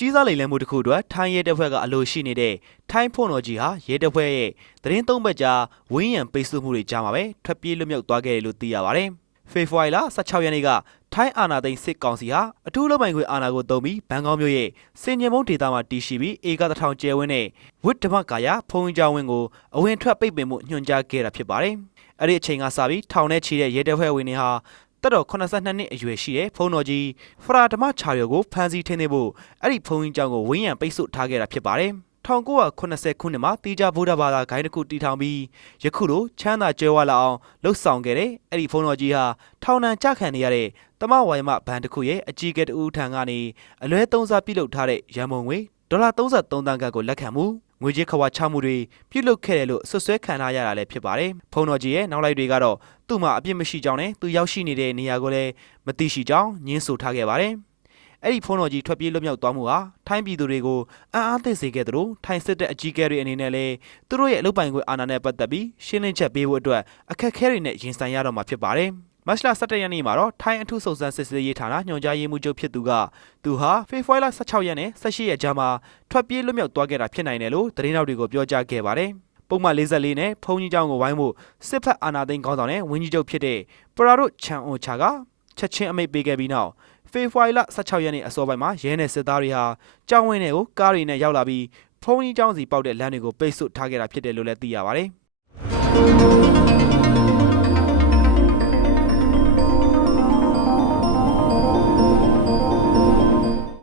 ကြီးစားလိမ်လည်မှုတစ်ခုအတွက်ထိုင်းရဲတပ်ဖွဲ့ကအလို့ရှိနေတဲ့ထိုင်းဖွန်တော်ကြီးဟာရဲတပ်ဖွဲ့ရဲ့သတင်းသုံးပတ်ကြာဝင်းရံပိတ်ဆို့မှုတွေကြားမှာပဲထွက်ပြေးလွတ်မြောက်သွားခဲ့တယ်လို့သိရပါတယ်။ဖေဖော်ဝါရီလ16ရက်နေ့ကထိုင်းအာဏာသိမ်းစစ်ကောင်စီဟာအထူးလုံပိုင်ခွင့်အာဏာကိုတုံးပြီးဘန်ကောက်မြို့ရဲ့စင်ញံမုံဒေသမှာတည်ရှိပြီးဧကတထောင်ကျဲဝင်းနဲ့ဝိတ္တမကာယဖုံးကြောင်းဝင်းကိုအဝင်ထွက်ပိတ်ပင်မှုညွှန်ကြားခဲ့တာဖြစ်ပါတယ်။အဲ့ဒီအချိန်ကစပြီးထောင်ထဲချီတဲ့ရဲတပ်ဖွဲ့ဝင်တွေဟာ တက်တော်82နှစ်အရွယ်ရှိတဲ့ဖုံတော်ကြီးဖရာဓမ္မချာရီကိုဖမ်းဆီးထိန်းသိမ်းဖို့အဲ့ဒီဖုံကြီးကျောင်းကိုဝင်းရံပိတ်ဆို့ထားခဲ့တာဖြစ်ပါတယ်။1980ခုနှစ်မှာတီးကြဗုဒ္ဓဘာသာဂိုင်းတစ်ခုတည်ထောင်ပြီးယခုလိုချမ်းသာကြွယ်ဝလာအောင်လှုပ်ဆောင်ခဲ့တဲ့အဲ့ဒီဖုံတော်ကြီးဟာထောင်နှံကြခံနေရတဲ့တမဝါယမဘဏ်တစ်ခုရဲ့အကြီးအကဲတဦးထံကနေအလွဲသုံးစားပြုလုပ်ထားတဲ့ရန်ပုံငွေဒေါ်လာ33တန်းကတ်ကိုလက်ခံမှု ငွေကြေးခဝါချမှုတွေပြုလုပ်ခဲ့တယ်လို့ဆွဆွဲခံထားရတာလည်းဖြစ်ပါတယ်။ဖုံတော်ကြီးရဲ့နောက်လိုက်တွေကတော့သူ့မှာအပြစ်မရှိကြောင်းနဲ့သူရောက်ရှိနေတဲ့နေရာကိုလည်းမသိရှိကြောင်းညင်းဆိုထားခဲ့ပါတယ်။အဲ့ဒီဖုံတော်ကြီးထွက်ပြေးလွတ်မြောက်သွားမှုဟာထိုင်းပြည်သူတွေကိုအံ့အားသင့်စေခဲ့သလိုထိုင်းစစ်တပ်အကြီးအကဲတွေအနေနဲ့လည်းသူတို့ရဲ့အလုပ်ပိုင်ခွင့်အာဏာနဲ့ပတ်သက်ပြီးရှင်းလင်းချက်ပေးဖို့အတွက်အခက်အခဲတွေနဲ့ရင်ဆိုင်ရတော့မှာဖြစ်ပါတယ်။ မတ်လ17ရက်နေ့မှာတော့ထိုင်းအထူးစုံစမ်းစစ်ဆေးရေးဌာနညွှန်ကြားရေးမှူးချုပ်ဖြစ်သူကသူဟာဖေဖော်ဝါရီလ16ရက်နဲ့18ရက်ကြားမှာထွက်ပြေးလွတ်မြောက်သွားခဲ့တာဖြစ်နိုင်တယ်လို့သတင်းတောက်တွေကိုပြောကြားခဲ့ပါတယ်။ပုံမှန်44နဲ့ဖုန်ကြီးကျောင်းကိုဝိုင်းဖို့စစ်ဖက်အာဏာသိမ်းခေါင်းဆောင်နဲ့ဝင်းကြီးချုပ်ဖြစ်တဲ့ပရာဒိုချန်အိုချာကချက်ချင်းအမိတ်ပေးခဲ့ပြီးနောက်ဖေဖော်ဝါရီလ16ရက်နေ့အစောပိုင်းမှာရဲနယ်စစ်သားတွေဟာကျောင်းဝင်းတွေကိုကားတွေနဲ့ရောက်လာပြီးဖုန်ကြီးကျောင်းစီပေါက်တဲ့လမ်းတွေကိုပိတ်ဆို့ထားခဲ့တာဖြစ်တယ်လို့လည်းသိရပါတယ်။